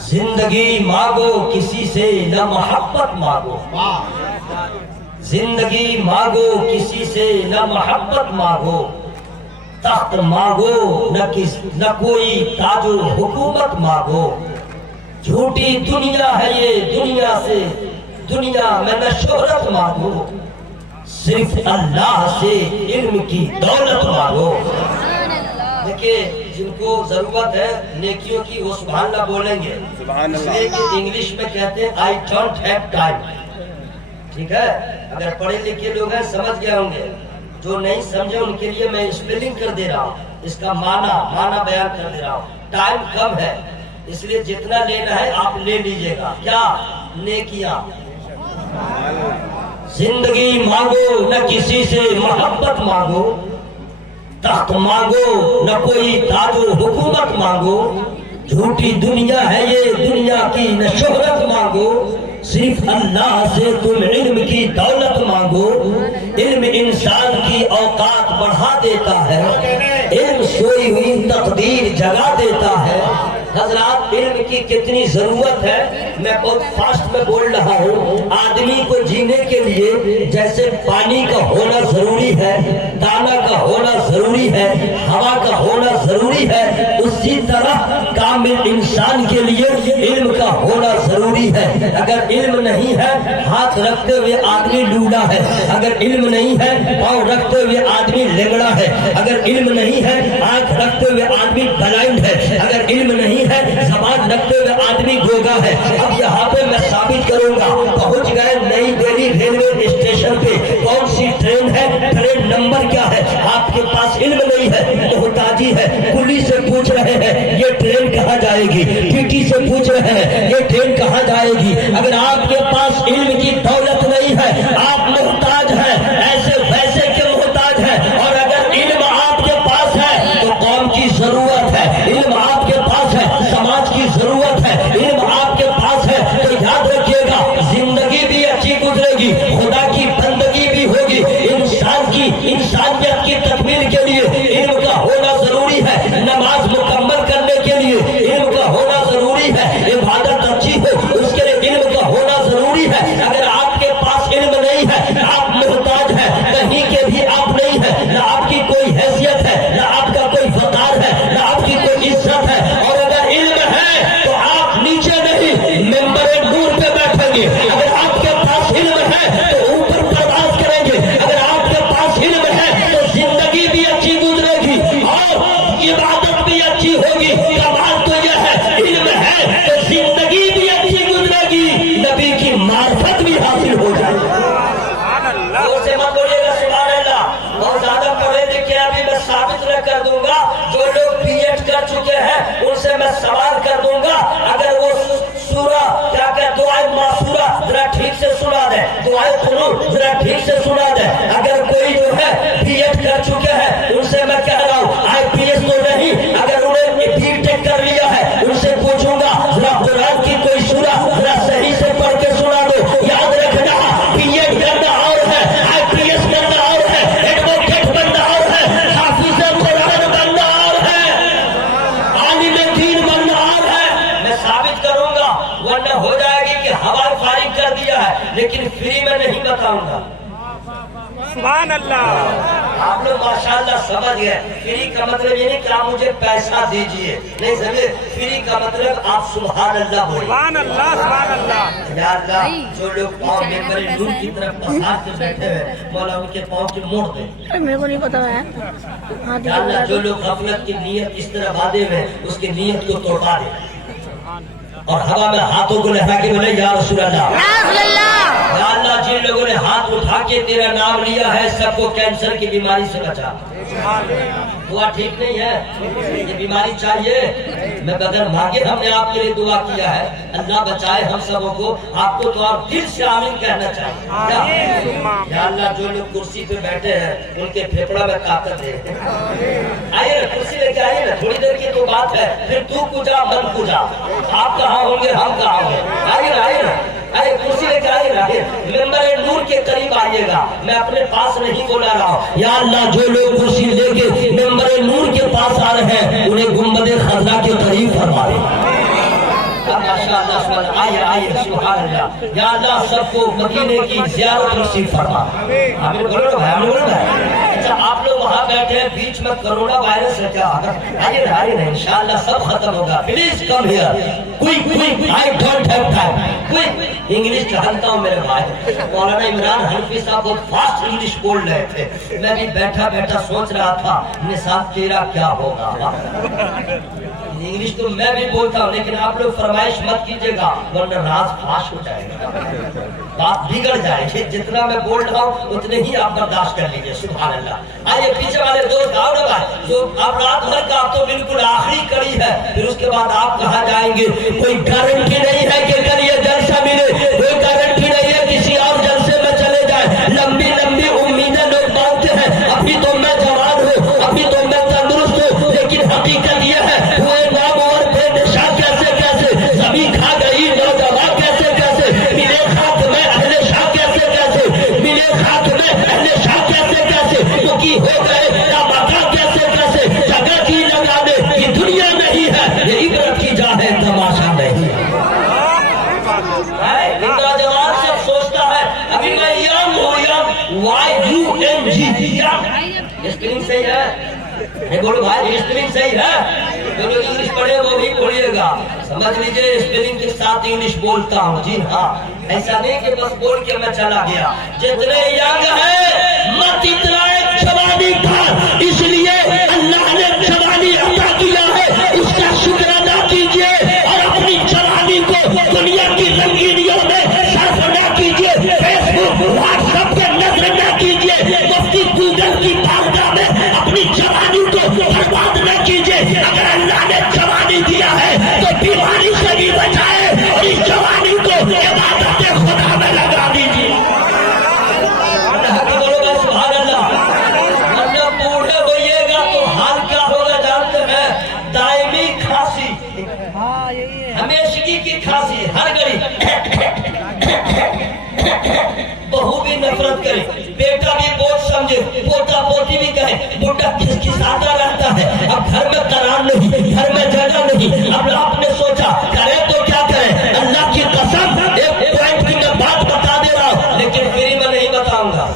زندگی مانگو کسی سے نہ محبت مانگو، زندگی مانگو کسی سے نہ محبت مانگو، تخت مانگو نہ کوئی تاج و حکومت مانگو، جھوٹی دنیا ہے یہ دنیا میں نہ شہرت مانگو، صرف اللہ سے علم کی دولت مانگو۔ دیکھیں جن کو ضرورت ہے نیکیوں کی وہ سبحان اللہ بولیں گے، اس لیے کہ انگلش میں کہتے ہیں I don't have time، ٹھیک ہے؟ اگر پڑھے لکھے لوگ ہیں سمجھ گئے ہوں گے، جو نہیں سمجھے ان کے لیے میں اسپیلنگ کر دے رہا ہوں، اس کا معنی بیان کر دے رہا ہوں۔ ٹائم کم ہے اس لیے جتنا لینا ہے آپ لے لیجئے گا۔ کیا؟ نیکیاں۔ زندگی مانگو نہ کسی سے محبت مانگو، تخت مانگو نہ کوئی تاج و حکومت مانگو، جھوٹی دنیا ہے یہ دنیا کی نہ شہرت مانگو، صرف اللہ سے تم علم کی دولت مانگو۔ علم انسان کی اوقات بڑھا دیتا ہے، علم سوئی ہوئی تقدیر جگا دیتا ہے۔ حضرات علم کی کتنی ضرورت ہے، میں بہت فاسٹ میں بول رہا ہوں۔ آدمی کو جینے کے لیے جیسے پانی کا ہونا ضروری ہے، دانا کا ہونا ضروری ہے، ہوا کا ہونا ضروری ہے، اسی طرح کامل انسان کے لیے علم کا ہونا ضروری ہے۔ اگر علم نہیں ہے ہاتھ رکھتے ہوئے آدمی لولا ہے، اگر علم نہیں ہے پاؤں رکھتے ہوئے آدمی لنگڑا ہے، اگر علم نہیں ہے آنکھ رکھتے ہوئے آدمی بلائنڈ ہے، اگر علم نہیں ہے زبان رکھتے ہوئے آدمی گونگا ہے۔ اب یہاں پہ میں ثابت کروں گا، پہنچ گئے نئی دہلی ریلوے اسٹیشن پہ، کون سی ٹرین ہے، ٹرین نمبر کیا ہے، آپ کے پاس علم نہیں ہے، محتاجی ہے، کلی سے پوچھ رہے ہیں یہ ٹرین کہاں جائے گی، ٹی ٹی سے پوچھ رہے ہیں یہ ٹرین کہاں جائے گی۔ اگر آپ کے پاس علم کی دولت نہیں ہے آپ محتاج ہیں، ایسے ویسے کے محتاج ہیں، اور اگر علم آپ کے پاس ہے تو قوم کی ضرورت ہے، علم آپ کے پاس ہے سماج کی ضرورت ہے، علم آپ کے پاس ہے تو یاد رکھیے گا زندگی بھی اچھی گزرے گی، خدا کی بندگی بھی ہوگی۔ انسان کی انسانیت کی تکمیل کے لیے علم کا ہونا ضروری ہے، نماز مکمل کرنے کے لیے علم کا ہونا ضروری ہے، عبادت اچھی ہو اس کے لیے علم کا ہونا ضروری ہے۔ اگر آپ کے پاس علم نہیں ہے آپ محتاج ہیں، کہیں کے بھی آپ نہیں ہے، نہ آپ کی کوئی حیثیت ہے، نہ آپ کا کوئی وقار ہے، نہ آپ کی کوئی عزت ہے۔ اور اگر علم ہے تو آپ نیچے نہیں ممبر نور پہ بیٹھیں گے، اگر آپ کے پاس علم ہے تو اوپر پرواز کریں گے، اگر آپ کے پاس علم ہے تو زندگی بھی اچھی گزرے گی اور عبادت بھی اچھی ہوگی۔ کمال تو یہ ہے علم ہے تو زندگی بھی اچھی گزرے گی، نبی کی معرفت بھی حاصل ہو جائے گی۔ اور سے مت بولیے گا سبحان اللہ، بہت زیادہ پڑھے لکھے ابھی میں ثابت نہ کر دوں گا، جو لوگ بی ایڈ کر چکے ہیں ان سے میں سوال کر دوں گا، اگر وہ سورہ کیا کہ دعائے معصورہ ذرا ٹھیک سے سنا دے، دعائے قنوت ذرا ٹھیک سے سنا دے۔ اگر کوئی جو ہے بی ایڈ کر چکے ہیں ان سے میں کہہ رہا ہوں آئی پی ایس تو نہیں، اگر انہیں بی ٹیک کر لیا ہے ان سے پوچھوں گا ذرا قرآن کی کوئی سورہ ذرا صحیح سے پڑھ کے سنا دو۔ یاد رکھنا بی ایڈ کرنا اور ہے، آئی پی ایس کرنا اور ہے، ایڈوکیٹ بننا اور ہے، حافظ قرآن بننا اور ہے، عالم دین بننا اور ہے۔ میں ثابت کروں گا ورنہ ہو جائے گی کہ ہوا فارغ کر دیا ہے، لیکن فری میں نہیں بتاؤں گا۔ سبحان اللہ۔ آپ لوگ ماشاءاللہ سمجھ گئے، فری کا مطلب یہ نہیں کہ آپ مجھے پیسہ دیجئے، نہیں سمجھے، فری کا مطلب آپ سبحان اللہ بولیں۔ سبحان اللہ سبحان اللہ۔ یا اللہ جو لوگ پاؤں ممبر نور کی طرف پسار کے بیٹھے ہوئے مولا ان کے پاؤں کے موڑ دے۔ میرے کو نہیں پتا ہے۔ یا اللہ جو لوگ غفلت کی نیت اس طرح باندھے ہوئے اس کی نیت کو توڑا دے، اور ہوا میں ہاتھوں کو لہرا کے بولے یا رسول اللہ۔ یا اللہ جن لوگوں نے ہاتھ اٹھا کے تیرا نام لیا ہے سب کو کینسر کی بیماری سے بچا۔ دعا ٹھیک نہیں ہے، یہ بیماری چاہیے، میں بغیر مانگے ہم نے آپ کے لیے دعا کیا ہے، اللہ بچائے ہم سبوں کو۔ آپ کو تو آپ دل سے آمین کہنا چاہیے۔ یا اللہ جو لوگ کرسی پہ بیٹھے ہیں ان کے پھیپڑا میں طاقت ہے۔ آئیے نا کرسی لے کے آئیے نا، تھوڑی دیر کی تو بات ہے، پھر تو کجا من کجا، آپ کہاں ہوں گے ہم کہاں ہوں گے۔ آئیے نا آئیے نا، آئیے کرسی لے کے آئیے نا، ممبر نور کے قریب آئیے گا، میں اپنے پاس نہیں بولا رہا ہوں۔ یا اللہ جو لوگ کرسی لے کے ممبر نور کے پاس آ رہے ہیں انہیں گنبد خضرا کے قریب فرما دے۔ اب माशाअल्लाह सुभान अल्लाह। आइए आइए सुभान अल्लाह। या अल्लाह सबको मदीने की ज़ियारत नसीब फरमा। आमीन बोलो ना भाई, आमीन बोलो ना। अच्छा आप लोग वहाँ बैठे हैं, बीच में कोरोना वायरस है क्या? आइए ना आइए ना, इंशाअल्लाह सब खत्म होगा। Please come here, quick I don't have time, quick. English जानता हूँ मेरे भाई। मौलाना इमरान हनफी साहब बहुत फास्ट इंग्लिश बोल रहे थे। मैं भी बैठा बैठा सोच रहा था निसाब तेरा क्या होगा। इंग्लिश तो मैं भी बोलता हूँ, लेकिन आप लोग फरमाइश मत कीजिएगा वरना राज फाश हो जाएगा, बात बिगड़ जाएगी। जितना मैं बोल रहा हूँ उतने ही आप बर्दाश्त कर लीजिए। सुभान अल्लाह। आइए पीछे वाले दोस्त आओ ना भाई, जो आप रात भर का आप तो बिल्कुल आखिरी कड़ी है, फिर उसके बाद आप कहाँ जाएंगे? कोई गारंटी नहीं है कि कल ये जलसा मिले, कोई गारंटी नहीं है किसी और जलसे में चले जाए। लंबी लंबी उम्मीदें लोग बांधते हैं, अभी तो मैं जवान हूँ, अभी तो मैं तंदुरुस्त हूँ, लेकिन हकीकत यह है हुए नाम और बेनशा कैसे कैसे, सभी खा गई नौजवान कैसे कैसे, मिले खाक में अहले शाह कैसे कैसे, मिले खाक में अहले शाह कैसे कैसे, मुकी हो गए रामाका कैसे कैसे, जगह की लगाने की दुनिया नहीं है, ये इबरत की जा है तमाशा नहीं है। नौजवान सब सोचता है अभी मैं यंग हूँ, यंग YUNG, स्पेलिंग सही है? नहीं बोलो भाई, स्पेलिंग सही है? जो लोग इंग्लिश पढ़े वो भी बोलिएगा, समझ लीजिए स्पेलिंग के साथ इंग्लिश बोलता हूँ। जी हाँ, ऐसा नहीं कि बस बोल के मैं चला गया। जितने यंग है मत इतना जवानी था, इसलिए अल्लाह ने जवानी अता किया है, उसका शुक्र अदा कीजिए और अपनी जवानी को दुनिया की रंगीनियों में सर्फ न कीजिए, फेसबुक व्हाट्सएप पे नजर न कीजिए, मुफ्ती गूगल की बारगाह में अपनी जवानी को बर्बाद न कीजिए। अगर अल्लाह ने जवानी दिया है तो बीमारी से भी बचाए और इस जवानी को इबादत खुदा में लगा दीजिए। सुभान अल्लाह। वरना बूढ़े होइएगा तो हाल क्या होगा जानते हैं? दायमी खांसी, हमेशगी की खांसी, हर घड़ी। बहू भी नफरत करे, बेटा भी बोझ समझे, पोता पोती भी कहे, बुढ़ा खिसखिसाता रहता है। अब घर में करार नहीं, घर में जगह नहीं। अब आपने सोचा करे तो क्या करे? अल्लाह की कसम एक पॉइंट की मैं बात बता दे रहा हूँ, लेकिन फ्री में नहीं बताऊंगा।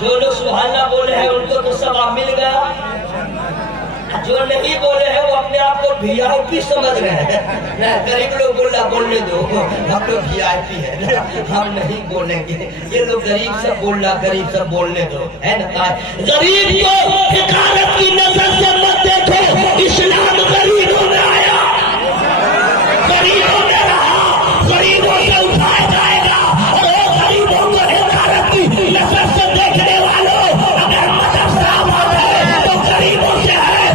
जो लोग सुभान बोले हैं उनको तो सवाब मिल गया, जो नहीं बोले हैं वो अपने आप को VIP समझ रहे हैं। गरीब लोग बोलने दो, हम लोग VIP है ना, हम नहीं बोलेंगे। ये लोग गरीब से बोलना, गरीब से बोलने दो, है ना। गरीब को हिकारत की नजर से मत देखो, इस्लाम गरीबों में आया, गरीबों में रहा, गरीबों से उठाया जाएगा। और वो गरीबों को हिकारत की नजर से देखने वालों, अगर मदरसा आबाद है तो गरीबों से है,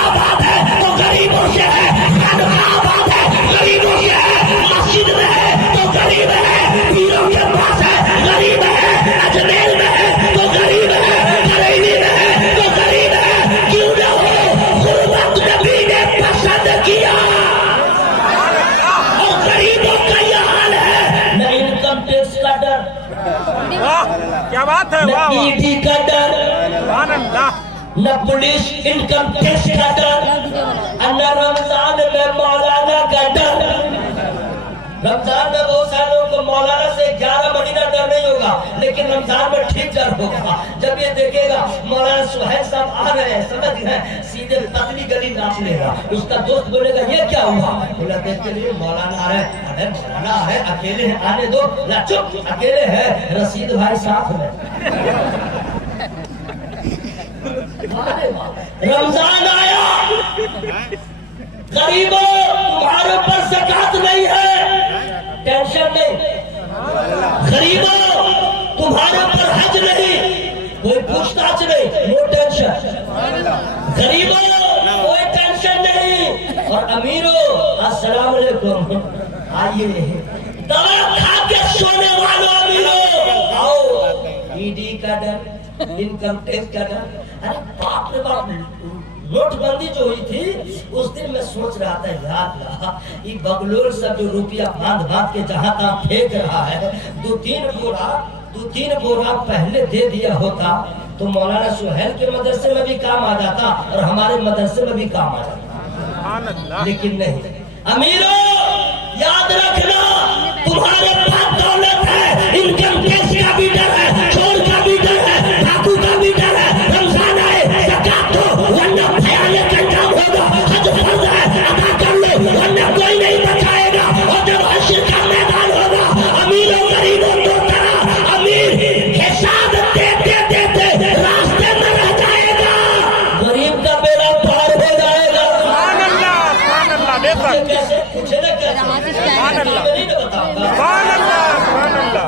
आबाद है तो गरीबों से है, आबाद है गरीबों से है, मस्जिद में है तो गरीब है, पीरों के पास है गरीब है, अजमेर में है तो गरीब है, बरेली में है तो गरीब है। क्यों न हो, गुरबत नबी ने पसंद किया और गरीबों का यह हाल है। न इनकम टैक्स का डर, क्या बात है, न ईडी का डर, न पुलिस इनकम टैक्स का डर, न रमजान में मौलाना का डर। रमजान में बहुत सारे लोगों को मौलाना से 11 महीना डर नहीं होगा, लेकिन रमजान में ठीक डर होगा। जब ये देखेगा मौलाना सुहैल साहब आ रहे हैं, समझ गए, सीधे पतली गली नाच लेगा। उसका दोस्त बोलेगा ये क्या हुआ? बोला देख के लिए मौलाना आ रहे हैं। अरे मौलाना है, अकेले हैं, आने दो। चुप, अकेले है, रशीद भाई साथ में। रमजान आया, गरीबों तुम्हारे ऊपर ज़कात नहीं है, टेंशन नहीं। गरीबों तुम्हारे ऊपर हज नहीं, कोई पूछताछ नहीं, नो टेंशन। गरीबों कोई टेंशन नहीं। और अमीरों अस्सलाम वालेकुम, आइए। दवा खा के सोने वालों अमीरों आओ। ईडी का डर, इनकम टैक्स का डर। अरे बाप रे बाप, नोटबंदी जो हुई थी उस दिन मैं सोच रहा था यार ये बगलोर सब जो रुपया बांध बांध के जहाँ तहाँ फेंक रहा है, दो तीन बोरा पहले दे दिया होता तो मौलाना सुहैल के मदरसे में भी काम आ जाता और हमारे मदरसे में भी काम आ जाता। सुभान अल्लाह। लेकिन नहीं, अमीरों याद रखना, तुम्हारे पास दौलत है, इनकम टैक्स का भी डर है, चोर का भी डर है, डाकू का भी डर है। रमजान आए ज़कात दो, वरना भयानक अंजाम होगा। हज फर्ज है, अदा कर लो, वरना कोई नहीं बचाएगा। और जब हश्र का मैदान होगा, अमीरों गरीबों दो तरह, अमीर हिसाब देते देते रास्ते में रह जाएगा, गरीब का बेड़ा पार हो जाएगा। सुभान अल्लाह बेशक। कैसे पूछे ना, कैसे सुभान अल्लाह। नहीं ना बताऊंगा। सुभान अल्लाह सुभान अल्लाह।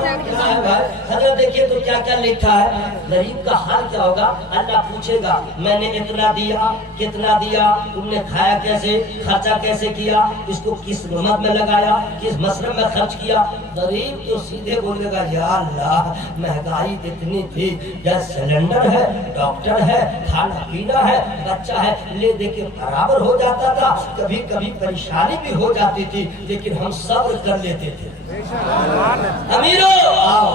हजरत देखिए तो क्या क्या लिखा है, गरीब का हाल क्या होगा। अल्लाह पूछेगा मैंने इतना दिया, कितना दिया, तुमने खाया कैसे, खर्चा कैसे किया, इसको किस नमत में लगाया, किस मशरब में खर्च किया। गरीब तो सीधे बोलेगा या अल्लाह महंगाई इतनी थी, गैस सिलेंडर है, डॉक्टर है, खाना पीना है, बच्चा है, ले दे के बराबर हो जाता था। कभी कभी परेशानी भी हो जाती थी, लेकिन हम सब्र कर लेते थे। अमीरों आओ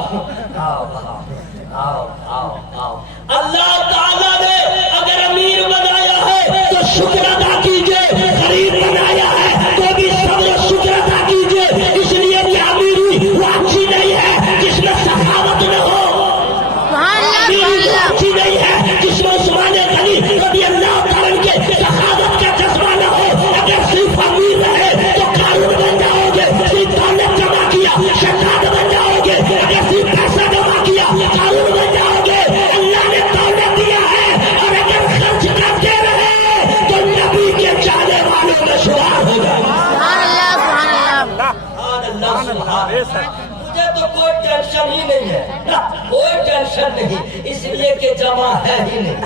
आओ आओ आओ आओ आओ। अल्लाह ताला ने अगर अमीर बनाया है तो शुक्र अदा कीजिए, गरीब बनाया है तो भी सब्र शुक्र अदा कीजिए। इसलिए कि अमीरी वो अच्छी नहीं है जिसमें सखावत न हो, अमीरी वो अच्छी नहीं है जिसमें उस्मान गनी रज़ी अल्लाह तआला के सखावत का जज्बा न हो। अगर सिर्फ अमीर रहे तो कारून बन जाओगे, सिर्फ दौलत जमा किया शद्दाद बन जाओगे, अगर सिर्फ पैसा जमा किया कारून बन जाओगे। अल्लाह ने दौलत दिया है और अगर खर्च करते रहे तो नबी के चाहने वालों में शुमार होगा। अल्लाह सुभान बेशक। मुझे तो कोई टेंशन ही नहीं है ना, कोई टेंशन नहीं, इसलिए कि जमा है ही नहीं।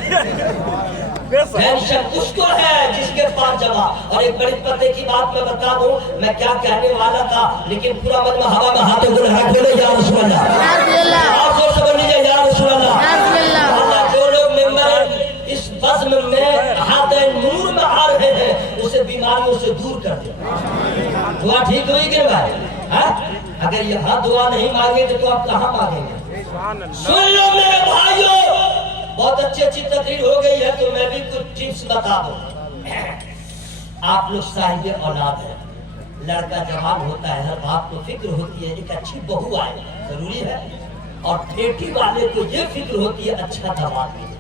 बेशक। टेंशन उसको है जिसके पास जमा। और एक बड़ी पते की बात मैं बता दूं, मैं क्या कहने वाला था, लेकिन पूरा मजमा हवा में हाथों को लगा बोले या रसूल अल्लाह, और जोर से बोल लीजिए या रसूल अल्लाह। जो लोग मेंबर इस बज़्म में हाथ नूर में आ रहे हैं, उसे बीमारियों से दूर कर दे। दुआ ठीक हुई कि भाई? हाँ? अगर यहाँ दुआ नहीं मांगेंगे तो आप कहाँ मांगेंगे? सुभान अल्लाह। सुन लो मेरे भाइयों, बहुत अच्छी अच्छी तकरीर हो गई है तो मैं भी कुछ टिप्स बता दूं। आप लोग साहिब औलाद है, लड़का जवान होता है, हर बात को फिक्र होती है एक अच्छी बहू आए, जरूरी है। और बेटी वाले को ये फिक्र होती है अच्छा दामाद मिले,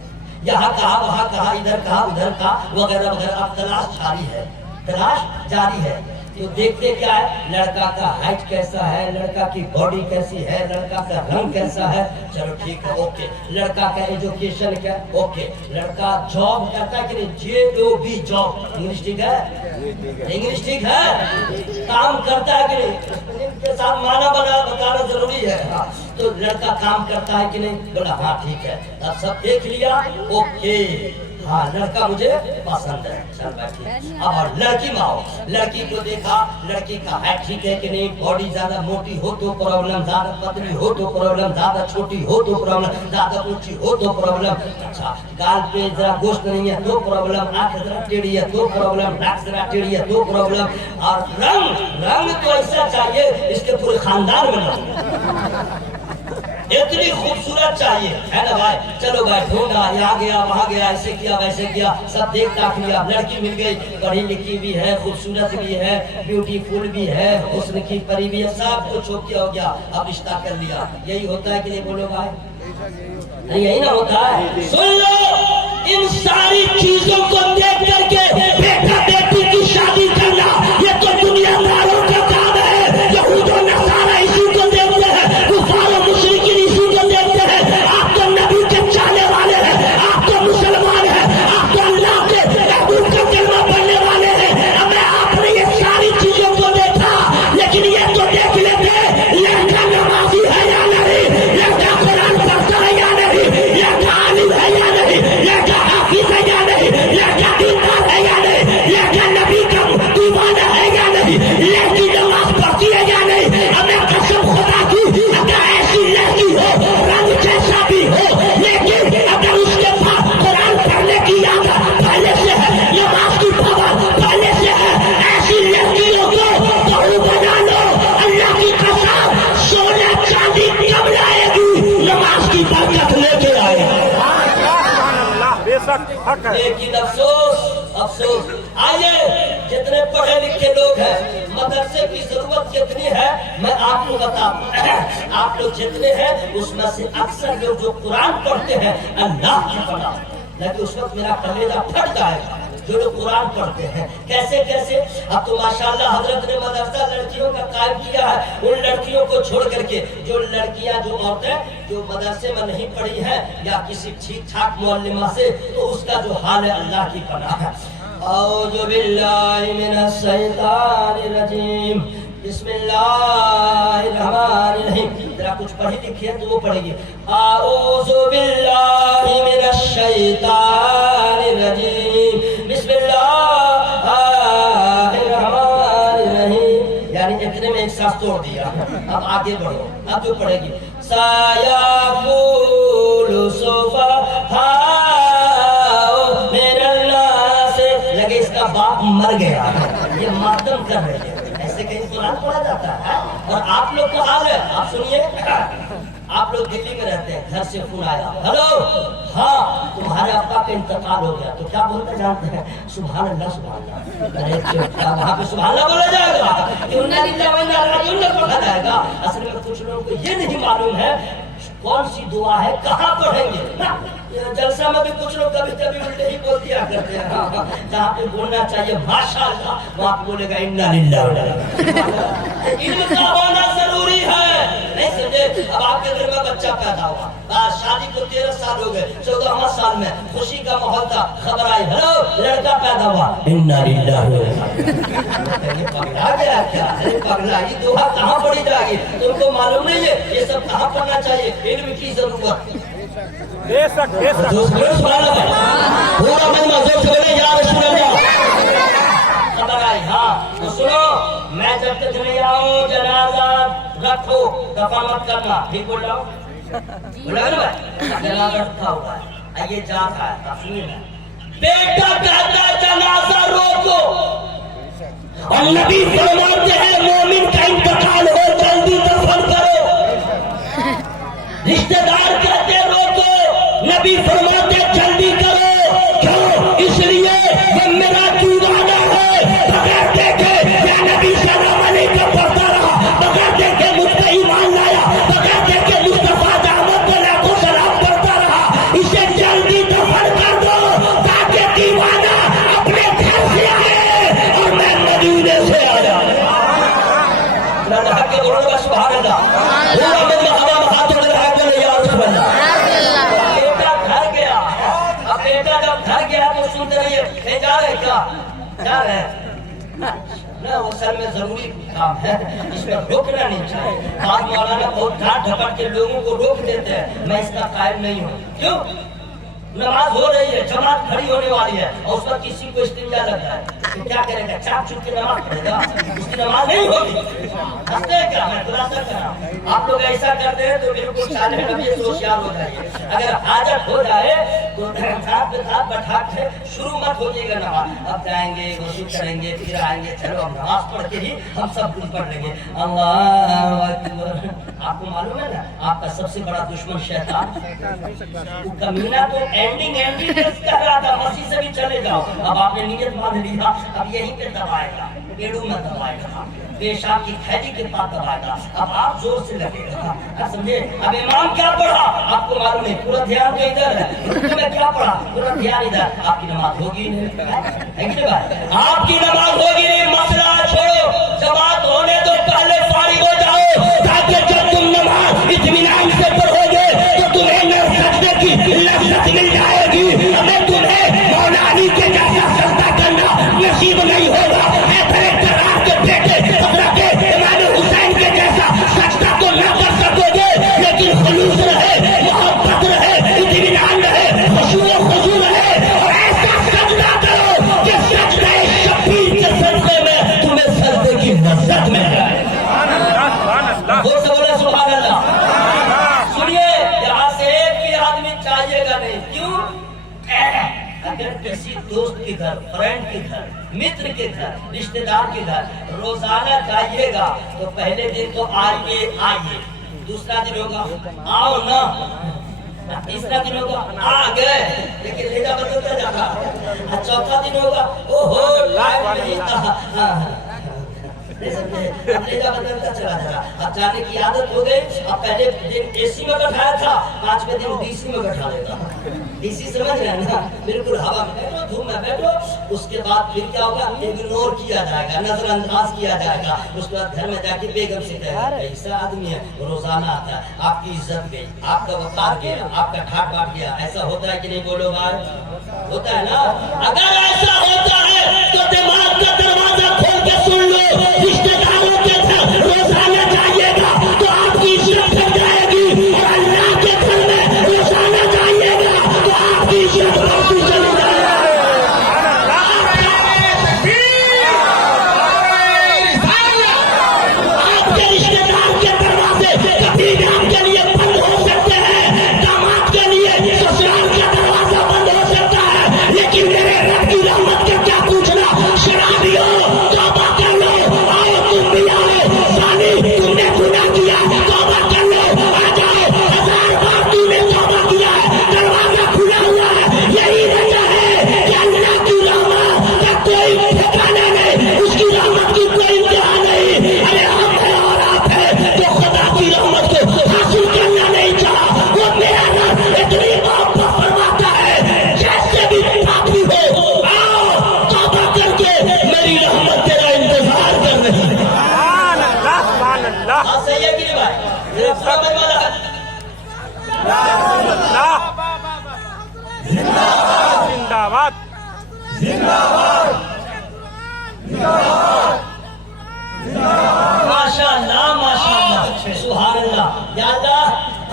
यहाँ कहा वहाँ कहा, इधर कहा उधर कहा, वगैरह वगैरह। अब तलाश जारी है, तलाश जारी है। तो देखते क्या है, लड़का का हाइट कैसा है, लड़का की बॉडी कैसी है, लड़का का रंग कैसा है, चलो ठीक है ओके। लड़का का एजुकेशन क्या, ओके। लड़का जॉब करता है कि नहीं, JOB जॉब, इंग्लिश ठीक है, इंग्लिश ठीक है, काम करता है कि नहीं, इनके साथ माना बना बताना जरूरी है। हाँ, तो लड़का काम करता है कि नहीं, बोला हाँ ठीक है। अब सब देख लिया ओके, हाँ लड़का मुझे पसंद है, चल बैठिए। अब और लड़की में आओ, लड़की को देखा, लड़की का हाइट ठीक है कि नहीं, बॉडी ज्यादा मोटी हो तो प्रॉब्लम, ज्यादा पतली हो तो प्रॉब्लम, ज्यादा छोटी हो तो प्रॉब्लम, ज्यादा ऊंची हो तो प्रॉब्लम। अच्छा, गाल पे जरा गोश्त नहीं है तो प्रॉब्लम, आंख जरा टेढ़ी है तो प्रॉब्लम, नाक जरा टेढ़ी है तो प्रॉब्लम। और रंग तो ऐसा चाहिए इसके पूरे खानदान में ना इतनी खूबसूरत चाहिए, है ना भाई। चलो भाई ढूंढा, यहाँ गया वहाँ गया, ऐसे किया वैसे किया, सब देख ताक लिया, लड़की मिल गई, पढ़ी लिखी भी है, खूबसूरत भी है, ब्यूटीफुल भी है, हुस्न की परी भी है, सब कुछ ओके हो गया। अब रिश्ता कर लिया, यही होता है कि नहीं बोलो भाई? नहीं यही ना होता है। सुन लो, इन सारी चीजों को देख करके बेटा बेटी की शादी करना ये तो दुनियादारों का काम है। यहूद और नसारा इसी को देखते हैं, कुफार और मुशरिकीन इसी को देखते हैं। आप तो नबी के चाहने वाले हैं, आप तो मुसलमान हैं, आप तो अल्लाह के महबूब का कलमा पढ़ने वाले हैं। अब आपने ये सारी चीजों को देखा, लेकिन ये तो देख लेते लड़का नमाजी है या नहीं, लड़का कुरान पढ़ता है या नहीं, लड़का आलिम है या नहीं, लड़का हाफिज है या नहीं, लड़का दीनदार है या नहीं, लड़का नबी का दीवाना है या नहीं, लड़की नमाज पढ़ती है या नहीं। हमें कसम खुदा की, अगर ऐसी लड़की हो, रंग जैसा भी हो, लेकिन अगर उसके पास कुरान पढ़ने की आदत पहले से है, नमाज की पाबंद पहले से है, ऐसी लड़कियों को बहू बना लो। अल्लाह की कसम, सोने चांदी कब लाएगी, नमाज की बरकत लेके आएगी। बेशक हक है। लेकिन अफसोस افسوس. آئیے جتنے پڑھے لکھے لوگ ہیں مدرسے کی ضرورت کتنی ہے میں آپ کو بتاتا ہوں. آپ لوگ جتنے ہیں اس میں سے اکثر لوگ جو قرآن پڑھتے ہیں اللہ کی پناہ, لیکن اس وقت میرا کلیجہ پھٹ جائے گا جو لوگ قرآن پڑھتے ہیں. کیسے کیسے؟ اب تو ماشاءاللہ حضرت نے مدرسہ لڑکیوں کا قائم کیا ہے. ان لڑکیوں کو چھوڑ کر کے جو لڑکیاں جو عورتیں جو مدرسے میں نہیں پڑھی ہیں یا کسی ٹھیک ٹھاک معلمہ سے, تو اس کا جو حال ہے اللہ کی پناہ ہے. اعوذ باللہ من الشیطان الرجیم, بسم اللہ الرحمن الرحیم. ذرا کچھ پڑھی لکھی ہے تو وہ پڑھے گی. اعوذ باللہ من الشیطان الرجیم, بسم اللہ الرحمن الرحیم. یعنی اتنے میں ایک ساتھ توڑ دیا. اب آگے بڑھو. اب جو پڑھے گی سایقول صفہاء من الناس, لگے اس کا باپ مر گیا, یہ ماتم کر رہے ہیں. ایسے کہیں قرآن پڑھا جاتا ہے. اور آپ لوگ کا حال ہے, آپ سنیے, آپ لوگ دلی میں رہتے ہیں, گھر سے فون آیا, ہلو ہاں تمہارے ابا کا انتقال ہو گیا, تو کیا بولتے جانتے ہیں؟ سبحان اللہ سبحان اللہ. ارے وہاں پہ سبحان اللہ بولا جائے گا, انا للہ و انا الیہ راجعون پڑھا جائے گا. اصل میں کچھ لوگوں کو یہ نہیں معلوم ہے کون سی دعا ہے, کہاں پڑھیں گے. جلسہ میں بھی کچھ لوگ کبھی کبھی الٹے ہی بول دیا کرتے ہیں. جہاں پہ بولنا چاہیے ماشاءاللہ وہاں پہ بولے گا انا للہ و انا الیہ. علم کا ہونا ضروری ہے, نہیں سمجھے؟ اب آپ کے گھر میں بچہ پیدا ہوا, شادی کو 13 سال ہو گئے, 14واں سال میں خوشی کا ماحول تھا, خبر آئی ہلو لڑکا پیدا ہوا, انا للہ و انا الیہ. پگلا گیا کیا؟ پگلا, یہ دعا کہاں پڑھی جائے گی؟ تم کو معلوم نہیں ہے یہ سب کہاں پڑھنا چاہیے؟ علم کی ضرورت. بے شک بے شک. پورا مجمع زور سے بولے یا رسول اللہ. خبر آئی, ہاں تو سنو, میں جب تک نہیں آؤں جنازہ رکھو, دفع مت کرنا. ٹھیک بول رہا ہوں؟ بولا نا بھائی, جنازہ رکھا ہوا ہے, یہ جاتا ہے تفصیل ہے. بیٹا کہتا ہے جنازہ روکو, اور نبی فرماتے ہیں مومن کا انتقال ہو جلدی دفن کرو. رشتہ دار کہتے روکو, نبی فرماتے جلدی کرو. کیوں؟ اس لیے یہ میرا دیوانہ ہے, بغیر دیکھے یا نبی سلام علیہ کا پڑھتا رہا, بغیر دیکھے مجھ پہ ایمان لایا, بغیر دیکھے مصطفیٰ احمد کو لاکھوں سلام کرتا رہا. اسے جلدی دفن کر دو تاکہ دیوانہ اپنے گھر سے آئے اور میں مدینے سے آیا. اللہ کے بولنے کا سبحان اللہ. پورا مجمع ہوا میں ہاتھوں میں رہا کرے یا رسول اللہ. بیٹا گھر گیا, اب بیٹا جب گھر گیا تو سنتے رہیے, کہیں جا رہے کیا جا رہے ہیں نہ, وہ سر میں ضروری کام ہے, اس میں روکنا نہیں چاہیے. بعض مولانا بہت ڈانٹ ڈھپٹ کے لوگوں کو روک دیتے ہیں, میں اس کا قائل نہیں ہوں. کیوں؟ نماز ہو رہی ہے, جماعت کھڑی ہونے والی ہے, اور اس پر کسی کو استنجا لگ رہا ہے, تو کیا کرے گا؟ چاپ چوپ کے نماز پڑھے گا, اس کی نماز نہیں ہوگی. ہنستے ہیں کیا؟ میں خلاصہ کر رہا ہوں. آپ لوگ ایسا کرتے ہیں تو بالکل صالح نبی سے ہوشیار ہو جائیے. اگر حاجت ہو جائے تو ساتھ میں ساتھ بٹھا کے شروع مت ہوجیے گا نماز. اب جائیں گے, وضو کریں گے, پھر آئیں گے, چلو ہم نماز پڑھ کے ہی ہم سب کچھ پڑھ لیں گے. اللہ اکبر. آپ کو معلوم ہے نا آپ کا سب سے بڑا دشمن شیطان, وہ کمینہ تو اینڈنگ کر رہا تھا, مسیح سے بھی چلے جاؤ. اب آپ نے نیت باندھ لیا, اب یہیں پہ دبائے گا, پیڑوں میں دبائے گا, پیشاب کی تھیلی کے پاس دبائے گا. اب آپ زور سے لگے گا, سمجھے؟ اب امام کیا پڑھا آپ کو معلوم ہے, پورا دھیان تو ادھر ہے. رکوع میں کیا پڑھا, پورا دھیان ادھر. آپ کی نماز ہوگی نہیں, آپ کی نماز ہوگی نہیں. مسئلہ چھوڑو, جماعت ہونے تو پہلے فارغ ہو جاؤ, تاکہ جب تم نماز اطمینان سے پڑھو گے تو تمہیں سجدے کی لذت مل جائے گی. ہمیں تمہیں مولا علی کے جیسا سجدہ کرنا نصیب نہیں ہوگا. کے بیٹے حضرت امام حسین کے جیسا سجدہ تو نہ کر سکو گے, لیکن خلوص رہے, محبت رہے, اطمینان رہے, خشوع و خضوع رہے, اور ایسا سجدہ کرو کہ سجدہ شبیر کے سجدے میں تمہیں سجدے کی لذت مل جائے. وہ سے بولے سبحان اللہ. سنیے, یہاں سے ایک بھی آدمی چاہیے گا نہیں. کیوں؟ اگر کسی دوست کے گھر, فرینڈ کے گھر, متر کے گھر, رشتہ دار کے گھر روزانہ جائیے گا تو پہلے دن تو آئیے, دوسرا دن ہوگا آؤ نا, तीसरा दिन होगा आ गए, लेकिन लेजा बदलता जाता। चौथा दिन होगा ओहो लाइव नहीं था, लेजा बदलता चला जाता। अब जाने की आदत हो गई। अब पहले दिन एसी में बैठाया था, 5वें दिन डीसी में बैठा देता। डीसी समझ रहे हैं ना, बिल्कुल हवा में बैठो, धूप में बैठो। उसके बाद फिर क्या होगा, इग्नोर किया जाएगा, नजरअंदाज किया जाएगा। उसके बाद घर में जाके बेगम से कहेगा ऐसा आदमी है रोजाना आता है, आपकी इज्जत गई, आपका वकार गया, आपका ठाट बाट गया। ऐसा होता है कि नहीं, बोलो भाई? होता है ना? अगर ऐसा होता है तो दिमाग का दरवाजा खोल के सुन लो, रिश्तेदारों के घर रोजाना जाइएगा तो आपकी इज्जत बढ़ जाएगी, और अल्लाह के घर में रोजाना जाइएगा तो आपकी इज्जत बढ़ती चली जाएगी। आपके रिश्तेदार के दरवाजे कभी भी आपके लिए बंद हो सकते हैं, दामाद के लिए ससुराल का दरवाजा बंद हो सकता है, लेकिन मेरे रब की रहमत का क्या पूछना। शराबियों तौबा कर लो, आओ तुम भी आओ, साली तुमने गुनाह किया तौबा कर लो, आ जाओ, 1000 बार तूने तौबा किया है, दरवाजा खुला हुआ है। यही वजह है कि अल्लाह की रहमत का कोई ठिकाना नहीं, उसकी रहमत की कोई इंतहा नहीं। अरे हम है और आप है तो खुदा की रहमत को हासिल करना नहीं चाहा, वो मेरा रब इतनी मोहब्बत फरमाता है, जैसे भी पापी हो आओ तौबा करके मेरी रहमत तेरा इंतजार कर रही है। सुभान अल्लाह, हाँ सही है कि नहीं भाई? मेरा समझ वाला है। जिंदाबाद माशाअल्लाह माशाअल्लाह सुभान अल्लाह या अल्लाह।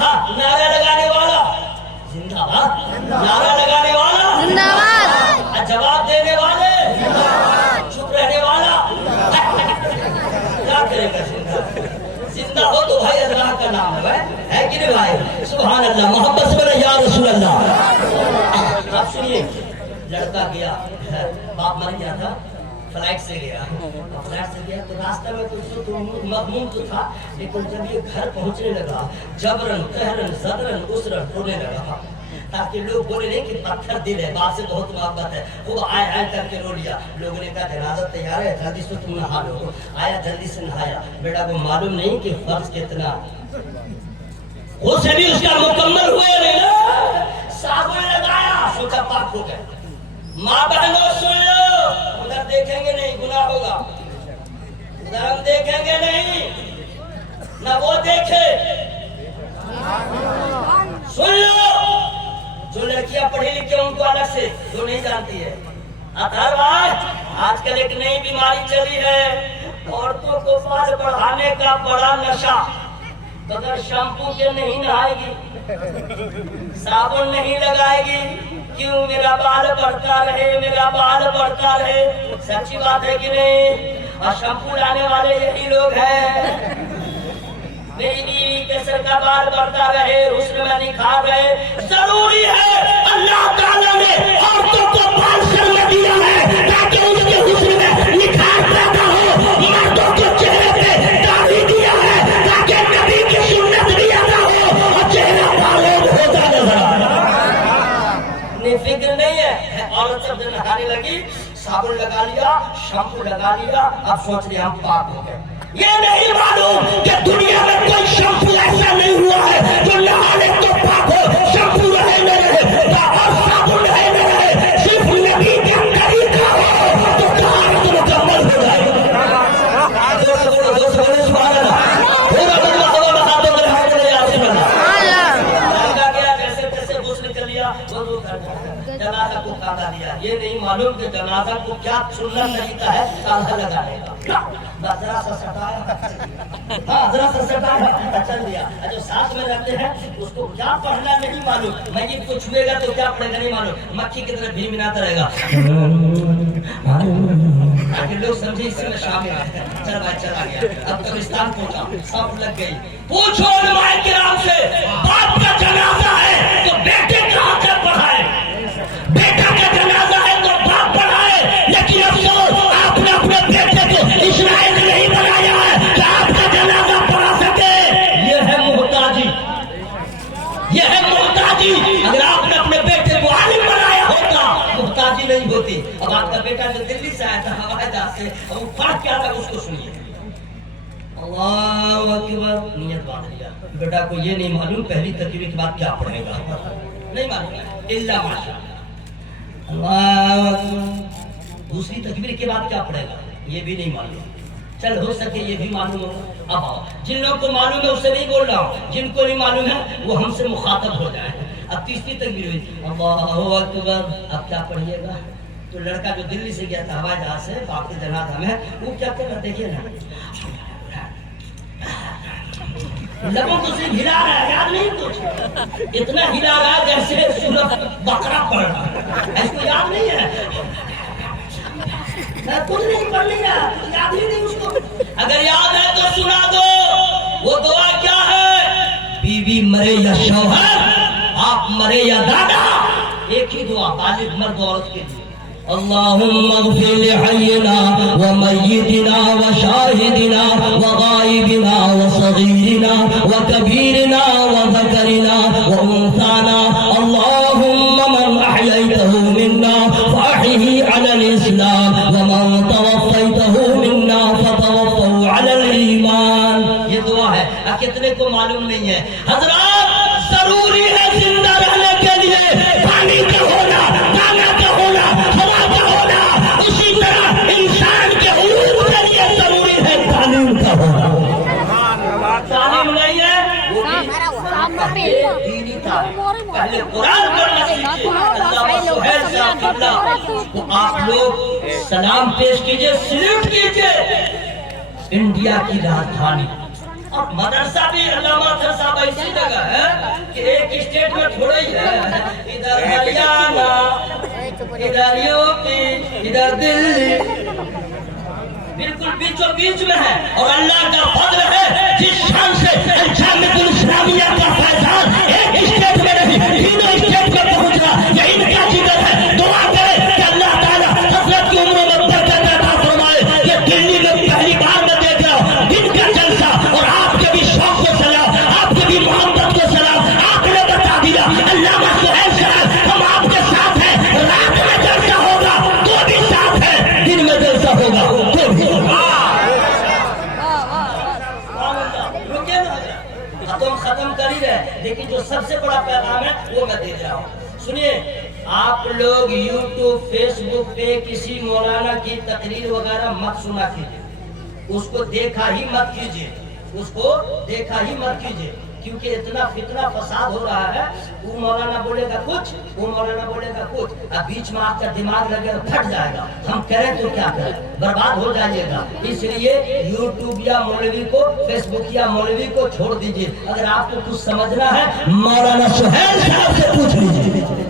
हाँ नारा लगाने वाला जिंदाबाद, नारा लगाने वाला जिंदाबाद, और जवाब देने वाले चुप रहने वाला क्या करेगा? जिंदा हो तो भाई अल्लाह का नाम है भाई, है कि नहीं भाई? सुभान अल्लाह, मोहब्बत से बोले या रसूल अल्लाह। आप सुनिए, लड़का गया, बाप मर गया था, फ्लाइट से गया, फ्लाइट से गया तो रास्ते में कुछ तो मखमूम तो था, लेकिन जब ये घर पहुंचने लगा जबरन कहरन जदरन उसरन रोने लगा, ताकि लोग बोले नहीं कि पत्थर दिल है, बाप से बहुत मोहब्बत है। वो आए आए करके रो लिया। लोगों ने कहा जनाजा तैयार है, जल्दी से तुम नहा लो। आया, जल्दी से नहाया। बेटा को मालूम नहीं कि फर्ज कितना, उसे भी उसका मुकम्मल हुए नहीं ना, साबुन लगाया, सोचा पाक हो गया। माँ बहनों सुन लो, उधर देखेंगे नहीं गुनाह होगा, उधर हम देखेंगे नहीं ना वो देखे। सुन लो, जो लड़कियां पढ़ी लिखी उनको अलग से, जो नहीं जानती है। अतर भाई आजकल एक नई बीमारी चली है, औरतों को बाल बढ़ाने का बड़ा नशा। बगैर शैम्पू के नहीं नहाएगी, साबुन नहीं लगाएगी, क्यों? मेरा बाल बढ़ता रहे, मेरा बाल बढ़ता रहे। सच्ची बात है कि नहीं? और शैम्पू लाने वाले यही लोग हैं। मेरी बीवी के सर का बाल बढ़ता रहे, हुस्न में निखार रहे। जरूरी है, अल्लाह ताला ने औरतों को बाल सर में दिया है ताकि उसके हुस्न में निखार पैदा हो। मर्दों के चेहरे पे दाढ़ी दिया है ताकि नबी की सुन्नत भी अदा हो और चेहरा बालोद होता नजर आए। फिक्र नहीं है, औरत सब जब नहाने लगी, साबुन लगा लिया, शैम्पू लगा लिया, अब सोच लिया हम पाक हो गए। ये नहीं मालूम कि दुनिया में कोई शैम्पू ऐसा नहीं हुआ है जो नहाने तो पाक हो, शैम्पू रहे न रहे और साबुन रहे न रहे, सिर्फ नबी के अंदर ही का हो तो तहारत मुकम्मल हो जाएगी। दोस्त बोलो सुभान अल्लाह। पूरा बंदा हवा में हाथों में हाथ में या सुभान अल्लाह। लड़का गया, जैसे तैसे गुस्ल कर लिया, वुज़ू कर लिया, जनाजा को कांधा दिया। ये नहीं मालूम कि जनाजा को क्या सुन्नत तरीका है कांधा लगाने का। जरा सा सटाया, हाँ जरा सा सटाया, चल दिया। जो साथ में रहते हैं उसको क्या पढ़ना नहीं मालूम, मैजिक को छुएगा तो क्या पढ़ेगा नहीं मालूम, मक्खी की तरह भीम मिलाता रहेगा ताकि लोग समझे इसी में शामिल है। चल भाई चला गया, अब कब्रिस्तान पहुंचा, सब लग गई। पूछो उलमाए किराम से, बाप का जनाजा है तो बेटे कहाँ से पढ़ाए, बेटा का जनाजा है तो बाप पढ़ाए। लेकिन अफसोस आपने अपने बेटे को इस लायक नहीं बनाया है कि आपका जनाजा पढ़ा सके। यह है मोहताजी, यह है मोहताजी کیا تھا اس کو سنیے. اللہ اکبر. نیت باندھ لیا. بیٹا کو یہ نہیں معلوم پہلی تکبیر کے بعد کیا پڑھے گا, نہیں معلوم الا ماشاءاللہ. اللہ اکبر. دوسری تکبیر کے بعد کیا پڑھے گا یہ بھی نہیں معلوم. چل ہو سکے یہ بھی معلوم ہو. اب آؤ, جن لوگوں کو معلوم ہے اسے نہیں بول رہا ہوں, جن کو نہیں معلوم ہے وہ ہم سے مخاطب ہو جائے. اب تیسری تکبیر ہوئی, اللہ اکبر. اب کیا پڑھیے گا؟ تو لڑکا جو دلی سے گیا تھا ہوائی جہاز سے باقی جنات ہمیں, وہ کیا کر رہا دیکھیے نا, لبوں کو صرف ہلا رہا ہے, یاد نہیں کچھ, اتنا ہلا رہا ہے جیسے سورۃ بقرہ پڑھ رہا ہے. اس کو یاد نہیں ہے, کچھ نہیں پڑھ لیا, کچھ یاد ہی نہیں اس کو. اگر یاد ہے تو سنا دو. وہ دعا کیا ہے؟ بیوی مرے یا شوہر, آپ مرے یا دادا, ایک ہی دعا بالغ مرد و عورت کے لیے. اللهم اغفر لحينا وميتنا وشاهدنا وغائبنا وصغيرنا وكبيرنا وذكرنا وأنثانا. اللهم من أحييته منا فأحيه على الإسلام ومن توفيته منا فتوفه على الإيمان. یہ دعا ہے. کتنے کو معلوم نہیں ہے؟ حضرات ضروری ہے زندہ رہنے کے لیے پانی کا ہونا, دانا کا ہونا, ہوا کا ہونا. اسی طرح انسان کے علوم کے لیے ضروری ہے تعلیم کا ہونا. تعلیم نہیں ہے دینی تعلیم. پہلے قرآن پڑھنا سیکھیے. اللہ سہیل سے تو آپ لوگ سلام پیش کیجئے, سلیوٹ کیجئے. انڈیا کی راجدھانی اب مدرسہ بھی علامہ صاحب ایسی جگہ ہے کہ ایک اسٹیٹ میں تھوڑا ہی ہے. ادھر ہریانہ, ادھر یو پی, ادھر دلی, بالکل بیچوں بیچ میں ہے. اور اللہ کا فضل ہے جس شان سے جامعۃ الاسلامیہ کا فیضان ایک اسٹیٹ میں نہیں تینوں اسٹیٹ میں پہنچ رہا, یہ ان کا جگر ہے. دعا کرے کہ اللہ تعالیٰ حضرت کی عمروں میں برکت عطا فرمائے. یہ دلی میں پہلی بار میں دیکھ رہا ہوں دن کا جلسہ, اور آپ کے بھی شوق کو سلام, آپ کے بھی محبت کو سلام. آپ نے بتا دیا علامہ سہیل صاحب ہم آپ کے ساتھ ہیں. رات میں جلسہ ہوگا تو بھی ساتھ ہے, دن میں جلسہ ہوگا تو بھی ہوگا. ختم کر ہی رہے, لیکن جو سب سے بڑا پیغام ہے وہ میں دے رہا ہوں. سنیے, آپ لوگ یوٹیوب فیس بک پہ کسی مولانا کی تقریر وغیرہ مت سنا کیجیے, اس کو دیکھا ہی مت کیجیے, اس کو دیکھا ہی مت کیجیے. کیونکہ اتنا فتنہ فساد ہو رہا ہے, وہ مولانا بولے گا کچھ, وہ مولانا بولے گا کچھ, اب بیچ میں آپ کا دماغ لگے گا پھٹ جائے گا. ہم کریں تو کیا کریں, برباد ہو جائیے گا. اس لیے یوٹیوب یا مولوی کو, فیس بک یا مولوی کو چھوڑ دیجیے. اگر آپ کو کچھ سمجھنا ہے مولانا سہیل صاحب سے پوچھ لیجیے.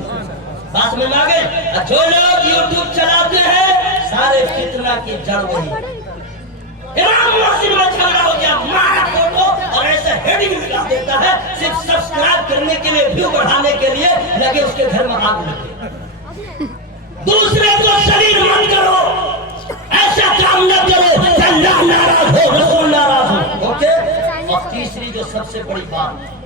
بات میں آ گئے. جو لوگ یوٹیوب چلاتے ہیں سارے فتنہ کی جڑ وہی. امام محسن میں جھگڑا ہو گیا, مارا فوٹو اور ایسے ہیڈنگ لگا دیتا ہے صرف سبسکرائب کرنے کے لیے, ویو بڑھانے کے لیے, لگے اس کے گھر میں آگ لگے. دوسرے کو شریر مت کرو, ایسا کام نہ کرو کہ اللہ ناراض ہو, رسول ناراض ہو. اوکے. اور تیسری جو سب سے بڑی بات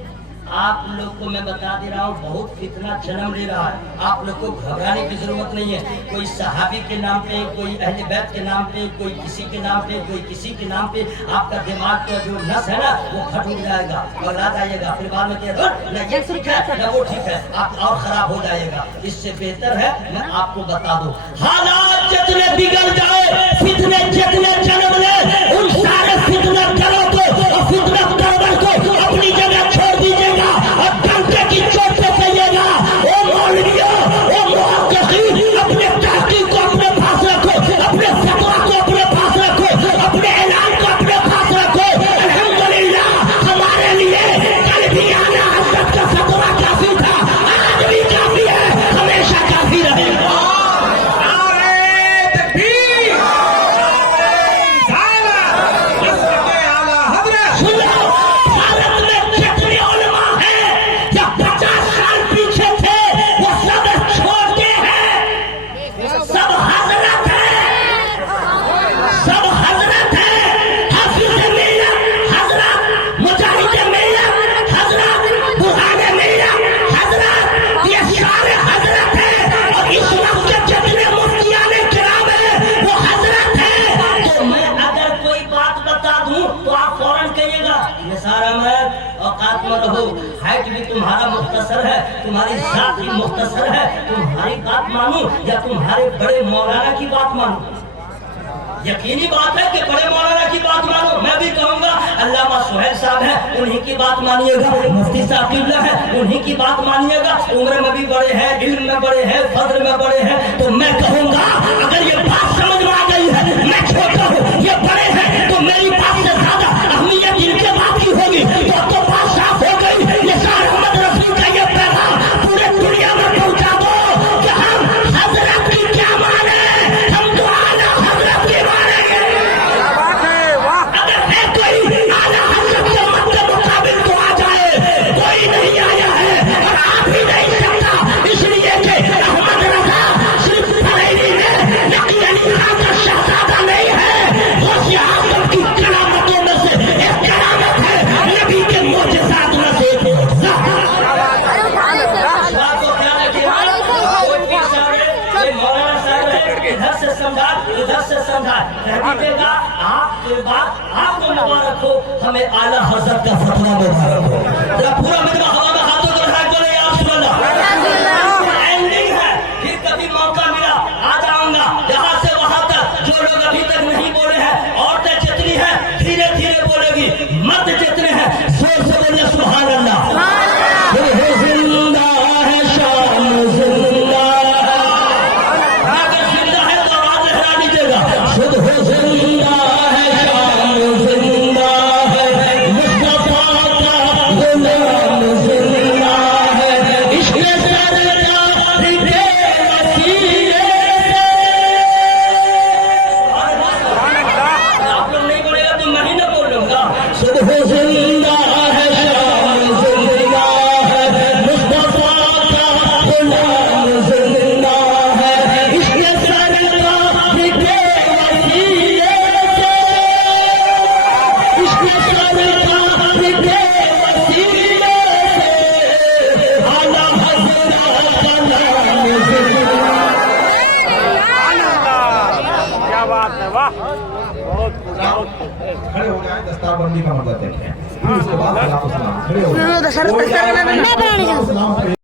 آپ لوگ کو میں بتا دے رہا ہوں, بہت فتنہ جنم لے رہا ہے. آپ لوگ کو گھبرانے کی ضرورت نہیں ہے. کوئی صحابی کے نام پہ, کوئی اہل بیت کے نام پہ, کوئی کسی کے نام پہ, کوئی کسی کے نام پہ آپ کا دماغ کا جو نس ہے نا وہ پھٹ اٹھ جائے گا, اور آ جائے گا. پھر بعد میں کہہ نہ یہ ٹھیک ہے نہ وہ ٹھیک ہے, آپ اور خراب ہو جائے گا. اس سے بہتر ہے میں آپ کو بتا دوں, حالات جتنے بگڑ جائے, فتنے جتنے جنم لے, ان سارے فتنہ کرو کو اور فتنہ کرو کو اپنی جگہ چھوڑ دیجیے گا, اور ڈنڈے کی چوٹ پہ کہیے گا او مولویوں, او محققین, اپنے تحقیق کو اپنے پاس رکھو, اپنے فتویٰ کو اپنے پاس رکھو, اپنے اعلان کو اپنے پاس رکھو. الحمدللہ ہمارے لیے کل بھی آنا حضرت کا فتویٰ کافی تھا, آج بھی کافی ہے, ہمیشہ کافی رہے گا. में रहो, हाइट भी तुम्हारा मुख्तसर है, तुम्हारी जात भी मुख्तसर है, तुम्हारी बात मानूं या तुम्हारे बड़े मौलाना की बात मानूं? यकीनी बात है कि बड़े मौलाना की बात मानो। मैं भी कहूंगा अल्लामा सुहैल साहब है, उन्हीं की बात मानिएगा। मुफ्ती साहब किबला है, उन्हीं की बात मानिएगा। उम्र में भी बड़े हैं, इल्म में बड़े हैं, फजल में बड़े हैं। तो मैं कहूंगा अगर ये बात समझ में आ गई है, मैं छोटा हूँ, ये बड़े हैं, तो मेरी बात से ज्यादा अहमियत इनके बात की होगी। तो बात साफ हो गई। ये मोहम्मद रसूल का ये पैगाम पूरे दुनिया में पहुंचा दो कि हम हजरत की क्या माने, हम तो आला हजरत की मानेंगे। क्या बात है, वाह। अगर है कोई आला हजरत के मत मुकाबिल तो आ जाए, कोई नहीं आया है और आ भी नहीं सकता, इसलिए कि अहमद रजा सिर्फ बरेली में नकी अली खान का शहजादा नहीं है, गौसे आजम की करामतों में से एक करामत है, नबी के मोजज़ात में से एक मोजज़ा है। बात को ध्यान रखिएगा। कोई पीर साहब है, कोई मौलाना साहब है, इधर से समझा उधर से समझा, कह दीजिएगा आपके बात आपको मुबारक हो, हमें आला हजरत का फतवा मुबारक हो। जरा पूरा मजमा हवा में हाथों को उठा के आप सुनना। एंडिंग है, फिर कभी मौका मिला आ जाऊंगा यहाँ से वहां तक। जो लोग अभी तक नहीं बोले हैं, औरतें जितनी हैं धीरे धीरे बोलेगी, मर्द जितने हैं जोर से बोले सुभान अल्लाह। जिंदा है शाम जिंदा है, अगर जिंदा है तो आवाज लहरा दीजिएगा। खुद हो जिंदा है शाम जिंदा है, मुस्तफा का गुलाम जिंदा है, इश्क़ सरकार के वसीले से। आप लोग नहीं बोलेगा तो मैं ही ना बोलूंगा। खुद हो जिंदा है शाम जिंदा है, मुस्तफा का गुलाम जिंदा है, इश्क़ सरकार के वसीले से, इश्क़ सरकार के वसीले से, आला हज़रत का नाम जिंदा। क्या बात है, वाह। बहुत खड़े हो जाए, दस्तारबंदी का मतलब देखें, फिर उसके बाद सलाम खड़े हो जाए। मैं बनाने जाऊँ। सलाम